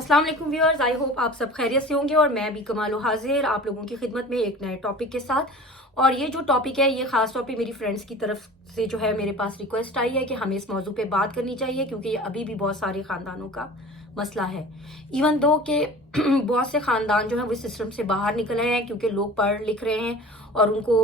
अस्सलाम वालेकुम viewers, I hope आप सब खैरियत से होंगे और मैं भी कमाल हाजिर आप लोगों की खिदमत में एक नए टॉपिक के साथ। और ये जो टॉपिक है ये खास तौर पे मेरी फ्रेंड्स की तरफ से जो है मेरे पास रिक्वेस्ट आई है कि हमें इस मौजू पे बात करनी चाहिए, क्योंकि ये अभी भी बहुत सारे खानदानों का मसला है। इवन दो के बहुत से खानदान जो है वो सिस्टम से बाहर निकल रहे हैं, क्योंकि लोग पढ़ लिख रहे हैं और उनको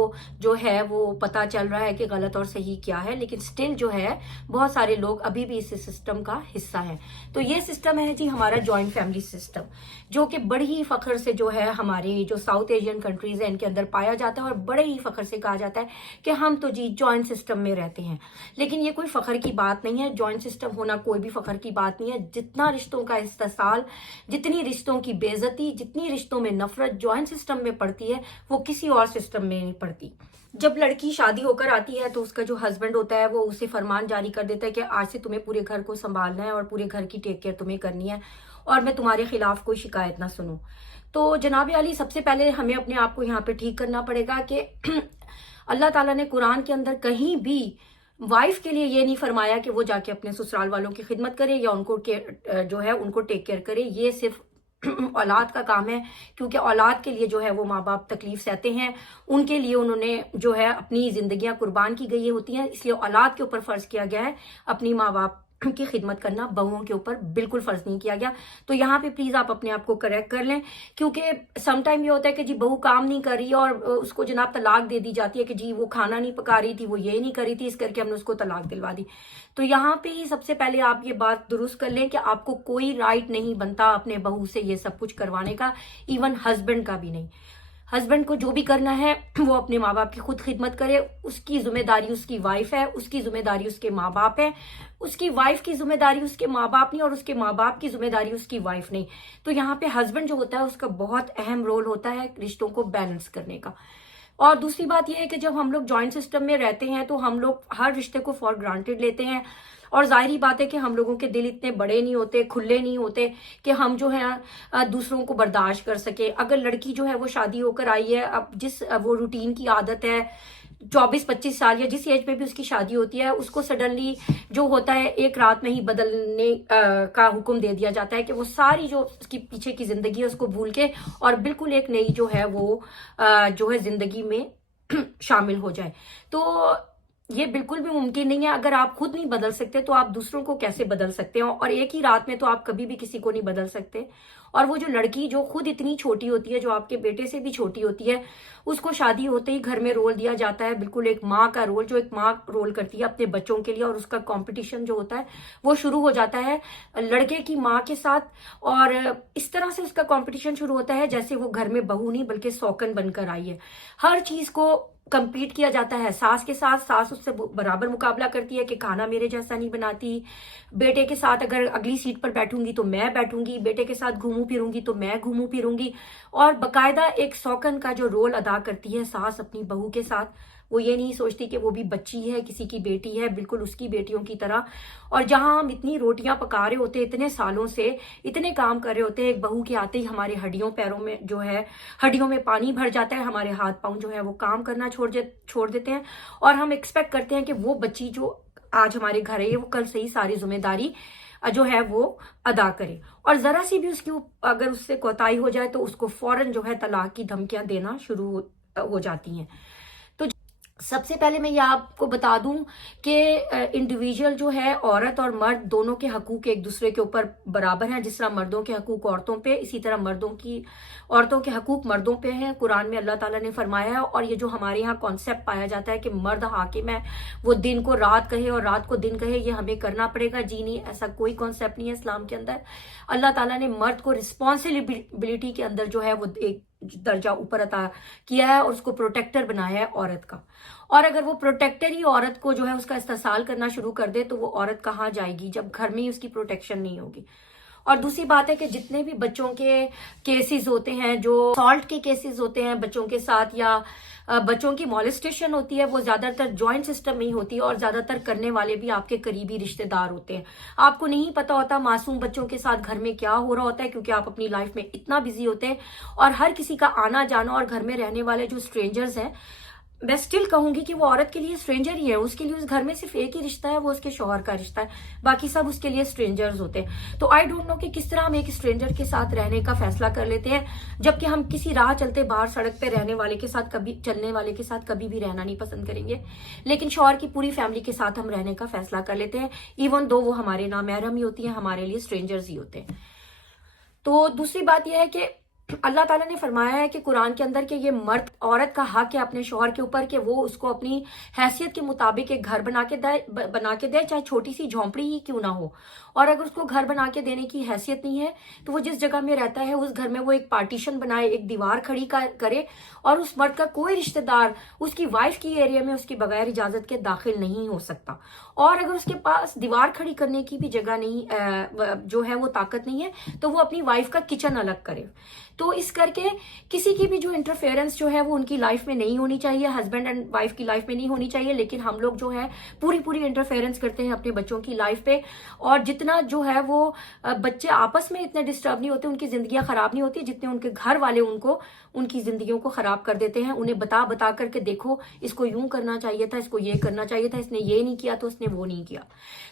जो है वो पता चल रहा है कि गलत और सही क्या है, लेकिन स्टिल जो है बहुत सारे लोग अभी भी इस सिस्टम का हिस्सा हैं। तो ये सिस्टम है जी हमारा जॉइंट फैमिली सिस्टम, जो कि बड़ी ही फख्र से जो है हमारे जो साउथ एशियन कंट्रीज है इनके अंदर पाया जाता है और बड़े ही फख्र से कहा जाता है कि हम तो जी जॉइंट सिस्टम में रहते हैं। लेकिन ये कोई फख्र की बात नहीं है, जॉइंट सिस्टम होना कोई भी फख्र की बात नहीं है। जितना रिश्तों का इस्तेसाल, जितनी रिश्तों की बेइज्जती, जितनी रिश्तों में नफरत जॉइंट सिस्टम में पड़ती है वो किसी और सिस्टम में नहीं पड़ती। जब लड़की शादी होकर आती है तो उसका जो हस्बैंड होता है वो उसे फरमान जारी कर देता है कि आज से तुम्हें पूरे घर को संभालना है और पूरे घर की टेक केयर तुम्हें करनी है और मैं तुम्हारे खिलाफ कोई शिकायत ना सुनूं। तो जनाब अली, सबसे पहले हमें अपने आप को यहाँ पे ठीक करना पड़ेगा कि अल्लाह ताला ने कुरान के अंदर कहीं भी वाइफ के लिए ये नहीं फरमाया कि वो जाके अपने ससुराल वालों की खिदमत करे या उनको जो है उनको टेक केयर करे। ये सिर्फ औलाद का काम है, क्योंकि औलाद के लिए जो है वो माँ बाप तकलीफ सहते हैं, उनके लिए उन्होंने जो है अपनी जिंदगियां कुर्बान की गई होती हैं, इसलिए औलाद के ऊपर फर्ज किया गया है अपनी माँ बाप की खिदमत करना, बहुओं के ऊपर बिल्कुल फर्ज नहीं किया गया। तो यहाँ पे प्लीज आप अपने आप को करेक्ट कर लें, क्योंकि समटाइम ये होता है कि जी बहू काम नहीं कर रही और उसको जनाब तलाक दे दी जाती है कि जी वो खाना नहीं पका रही थी, वो ये नहीं कर रही थी, इस करके हमने उसको तलाक दिलवा दी। तो यहाँ पे ही सबसे पहले आप ये बात दुरुस्त कर लें कि आपको कोई राइट नहीं बनता अपने बहू से ये सब कुछ करवाने का, इवन हस्बैंड का भी नहीं। हस्बैंड को जो भी करना है वो अपने माँ बाप की खुद खिदमत करे, उसकी जिम्मेदारी उसकी वाइफ है, उसकी जिम्मेदारी उसके माँ बाप है, उसकी वाइफ की जिम्मेदारी उसके माँ बाप नहीं और उसके माँ बाप की जिम्मेदारी उसकी वाइफ नहीं। तो यहाँ पे हस्बैंड जो होता है उसका बहुत अहम रोल होता है रिश्तों को बैलेंस करने का। और दूसरी बात यह है कि जब हम लोग जॉइंट सिस्टम में रहते हैं तो हम लोग हर रिश्ते को फॉर ग्रांटेड लेते हैं, और जाहिर बात है कि हम लोगों के दिल इतने बड़े नहीं होते, खुले नहीं होते कि हम जो है दूसरों को बर्दाश्त कर सके। अगर लड़की जो है वो शादी होकर आई है, अब जिस वो रूटीन की आदत है 24-25 साल या जिस एज पे भी उसकी शादी होती है, उसको सडनली जो होता है एक रात में ही बदलने का हुक्म दे दिया जाता है कि वो सारी जो उसकी पीछे की जिंदगी है उसको भूल के और बिल्कुल एक नई जो है वो जो है जिंदगी में शामिल हो जाए। तो ये बिल्कुल भी मुमकिन नहीं है। अगर आप खुद नहीं बदल सकते तो आप दूसरों को कैसे बदल सकते हो, और एक ही रात में तो आप कभी भी किसी को नहीं बदल सकते। और वो जो लड़की जो खुद इतनी छोटी होती है, जो आपके बेटे से भी छोटी होती है, उसको शादी होते ही घर में रोल दिया जाता है, बिल्कुल एक माँ का रोल, जो एक माँ रोल करती है अपने बच्चों के लिए, और उसका कंपटीशन जो होता है वो शुरू हो जाता है लड़के की माँ के साथ। और इस तरह से उसका कंपटीशन शुरू होता है जैसे वो घर में बहू नहीं बल्कि सौकन बनकर आई है। हर चीज को कंपीट किया जाता है सास के साथ, सास उससे बराबर मुकाबला करती है कि खाना मेरे जैसा नहीं बनाती, बेटे के साथ अगर अगली सीट पर बैठूंगी तो मैं बैठूंगी, बेटे के साथ घूमू फिरूंगी तो मैं घूमू फिरूंगी। और बकायदा एक सौकन का जो रोल अदा करती है सास अपनी बहू के साथ, वो ये नहीं सोचती कि वो भी बच्ची है, किसी की बेटी है, बिल्कुल उसकी बेटियों की तरह। और जहां हम इतनी रोटियां पका रहे होते, इतने सालों से इतने काम कर रहे होते, एक बहू के आते ही हमारे हड्डियों पैरों में जो है हड्डियों में पानी भर जाता है, हमारे हाथ पांव जो है वो काम करना छोड़ देते हैं, और हम एक्सपेक्ट करते हैं कि वो बच्ची जो आज हमारे घर है वो कल से ही सारी जिम्मेदारी जो है वो अदा करे। और जरा सी भी उसकी अगर उससे कोताही हो जाए तो उसको फौरन जो है तलाक की धमकियां देना शुरू हो जाती हैं। सबसे पहले मैं ये आपको बता दूं कि इंडिविजुअल जो है औरत और मर्द दोनों के हकूक एक दूसरे के ऊपर बराबर हैं। जिस तरह मर्दों के हकूक औरतों पे, इसी तरह औरतों के हकूक मर्दों पे हैं। कुरान में अल्लाह ताला ने फरमाया है। और ये जो हमारे यहाँ कॉन्सेप्ट पाया जाता है कि मर्द हाकिम है, वो दिन को रात कहे और रात को दिन कहे, ये हमें करना पड़ेगा, जी नहीं, ऐसा कोई कॉन्सेप्ट नहीं है इस्लाम के अंदर। अल्लाह ताला ने मर्द को रिस्पॉन्सिबिलिटी के अंदर जो है वो एक दर्जा ऊपर अता किया है और उसको प्रोटेक्टर बनाया है औरत का। और अगर वो प्रोटेक्टर ही औरत को जो है उसका इस्तेसाल करना शुरू कर दे तो वो औरत कहाँ जाएगी जब घर में ही उसकी प्रोटेक्शन नहीं होगी। और दूसरी बात है कि जितने भी बच्चों के केसेस होते हैं, जो सॉल्ट के केसेस होते हैं बच्चों के साथ, या बच्चों की मॉलेस्टेशन होती है, वो ज्यादातर जॉइंट सिस्टम में ही होती है और ज्यादातर करने वाले भी आपके करीबी रिश्तेदार होते हैं। आपको नहीं पता होता मासूम बच्चों के साथ घर में क्या हो रहा होता है, क्योंकि आप अपनी लाइफ में इतना बिजी होते हैं और हर किसी का आना जाना, और घर में रहने वाले जो स्ट्रेंजर्स हैं मैं स्टिल कहूंगी कि वो औरत के लिए स्ट्रेंजर ही है, उसके लिए उस घर में सिर्फ एक ही रिश्ता है, वो उसके शौहर का रिश्ता है, बाकी सब उसके लिए स्ट्रेंजर्स होते हैं। तो आई डोंट नो कि किस तरह हम एक स्ट्रेंजर के साथ रहने का फैसला कर लेते हैं, जबकि हम किसी राह चलते बाहर सड़क पे रहने वाले के साथ कभी चलने वाले के साथ कभी भी रहना नहीं पसंद करेंगे, लेकिन शौहर की पूरी फैमिली के साथ हम रहने का फैसला कर लेते हैं, इवन दो वो हमारे नामहरम ही होती है, हमारे लिए स्ट्रेंजर्स ही होते हैं। तो दूसरी बात यह है कि अल्लाह ताला ने फरमाया है कि कुरान के अंदर कि ये मर्द औरत का हक है अपने शौहर के ऊपर कि वो उसको अपनी हैसियत के मुताबिक एक घर बना के दे, चाहे छोटी सी झोंपड़ी ही क्यों ना हो। और अगर उसको घर बना के देने की हैसियत नहीं है तो वो जिस जगह में रहता है उस घर में वो एक पार्टीशन बनाए, एक दीवार खड़ी करे, और उस मर्द का कोई रिश्तेदार उसकी वाइफ की एरिया में उसकी बगैर इजाजत के दाखिल नहीं हो सकता। और अगर उसके पास दीवार खड़ी करने की भी जगह नहीं, जो है वो ताकत नहीं है, तो वो अपनी वाइफ का किचन अलग करे। तो इस करके किसी की भी जो इंटरफेरेंस जो है वो उनकी लाइफ में नहीं होनी चाहिए, हस्बैंड एंड वाइफ की लाइफ में नहीं होनी चाहिए, लेकिन हम लोग जो है पूरी पूरी इंटरफेरेंस करते हैं अपने बच्चों की लाइफ पे। और जितना जो है वो बच्चे आपस में इतने डिस्टर्ब नहीं होते, उनकी जिंदगियां खराब नहीं होती, जितने उनके घर वाले उनको उनकी जिंदगियों को खराब कर देते हैं, उन्हें बता बता करके देखो इसको यूं करना चाहिए था, इसको ये करना चाहिए था, इसने ये नहीं किया तो इसने वो नहीं किया।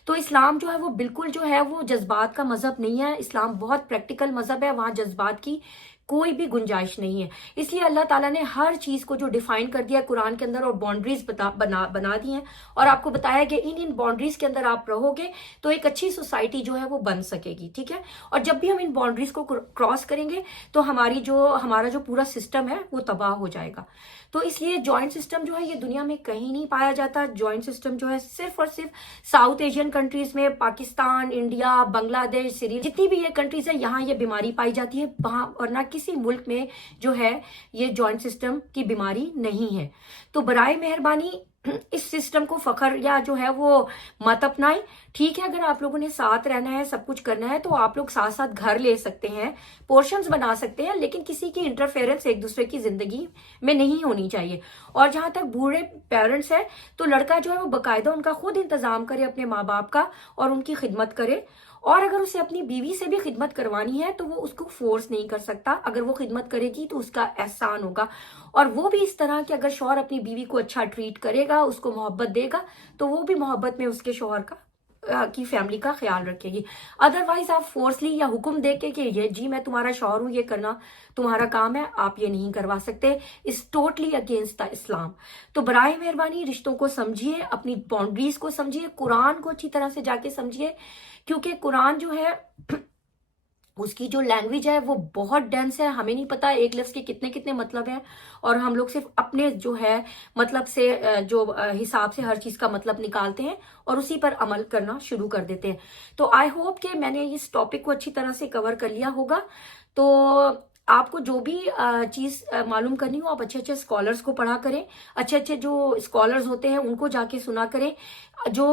तो इस्लाम जो है वो बिल्कुल जो है वो जज्बात का मजहब नहीं है, इस्लाम बहुत प्रैक्टिकल मजहब है, वहां जज्बात की कोई भी गुंजाइश नहीं है। इसलिए अल्लाह ताला ने हर चीज को जो डिफाइन कर दिया कुरान के अंदर और बाउंड्रीज बना दी हैं, और आपको बताया कि इन बाउंड्रीज के अंदर आप रहोगे तो एक अच्छी सोसाइटी जो है वो बन सकेगी, ठीक है। और जब भी हम इन बाउंड्रीज को क्रॉस करेंगे तो हमारा जो पूरा सिस्टम है वो तबाह हो जाएगा। तो इसलिए जॉइंट सिस्टम जो है ये दुनिया में कहीं नहीं पाया जाता। जॉइंट सिस्टम जो है सिर्फ और सिर्फ साउथ एशियन कंट्रीज में, पाकिस्तान, इंडिया, बांग्लादेश, श्रीलंका, जितनी भी ये कंट्रीज है यहाँ ये बीमारी पाई जाती है, वहां वरना किसी मुल्क में जो है ये जॉइंट सिस्टम की बीमारी नहीं है। तो बराए मेहरबानी इस सिस्टम को फखर या जो है वो मत अपनाएं। ठीक है, अगर आप लोगों ने साथ रहना है, सब कुछ करना है, तो आप लोग साथ साथ घर ले सकते हैं, पोर्शंस बना सकते हैं, लेकिन किसी की इंटरफेरेंस एक दूसरे की जिंदगी में नहीं होनी चाहिए। और जहां तक बूढ़े पेरेंट्स हैं तो लड़का जो है वो बाकायदा उनका खुद इंतजाम करे अपने माँ बाप का और उनकी खिदमत करे। और अगर उसे अपनी बीवी से भी खिदमत करवानी है तो वो उसको फोर्स नहीं कर सकता, अगर वो खिदमत करेगी तो उसका एहसान होगा। और वो भी इस तरह कि अगर शौहर अपनी बीवी को अच्छा ट्रीट करेगा, उसको मोहब्बत देगा, तो वो भी मोहब्बत में उसके शौहर का की फैमिली का ख्याल रखेगी। अदरवाइज आप फोर्सली या हुक्म दे के कि ये जी मैं तुम्हारा शौहर हूं, ये करना तुम्हारा काम है, आप ये नहीं करवा सकते, इस टोटली अगेंस्ट द इस्लाम। तो बराए मेहरबानी रिश्तों को समझिए, अपनी बाउंड्रीज को समझिए, कुरान को अच्छी तरह से जाके समझिए, क्योंकि कुरान जो है उसकी जो लैंग्वेज है वो बहुत डेंस है, हमें नहीं पता एक लफ्ज के कितने कितने मतलब हैं, और हम लोग सिर्फ अपने जो है मतलब से जो हिसाब से हर चीज का मतलब निकालते हैं और उसी पर अमल करना शुरू कर देते हैं। तो आई होप कि मैंने इस टॉपिक को अच्छी तरह से कवर कर लिया होगा। तो आपको जो भी चीज मालूम करनी हो आप अच्छे अच्छे स्कॉलर्स को पढ़ा करें, अच्छे अच्छे जो स्कॉलर्स होते हैं उनको जाके सुना करें। जो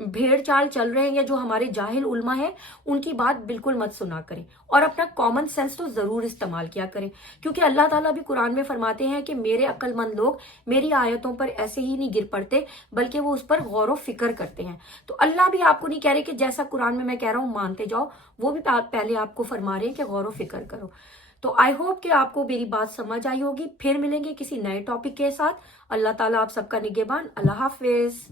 भेड़ चाल चल रहे हैं या जो हमारे जाहिल उल्मा है उनकी बात बिल्कुल मत सुना करें, और अपना कॉमन सेंस तो जरूर इस्तेमाल किया करें, क्योंकि अल्लाह ताला भी कुरान में फरमाते हैं कि मेरे अक्लमंद लोग मेरी आयतों पर ऐसे ही नहीं गिर पड़ते बल्कि वो उस पर गौर व फिक्र करते हैं। तो अल्लाह भी आपको नहीं कह रहे कि जैसा कुरान में मैं कह रहा हूं मानते जाओ, वो भी पहले आपको फरमा रहे हैं कि गौर व फिक्र करो। तो आई होप कि आपको मेरी बात समझ आई होगी। फिर मिलेंगे किसी नए टॉपिक के साथ। अल्लाह ताला आप सबका निगहबान। अल्लाह हाफिज।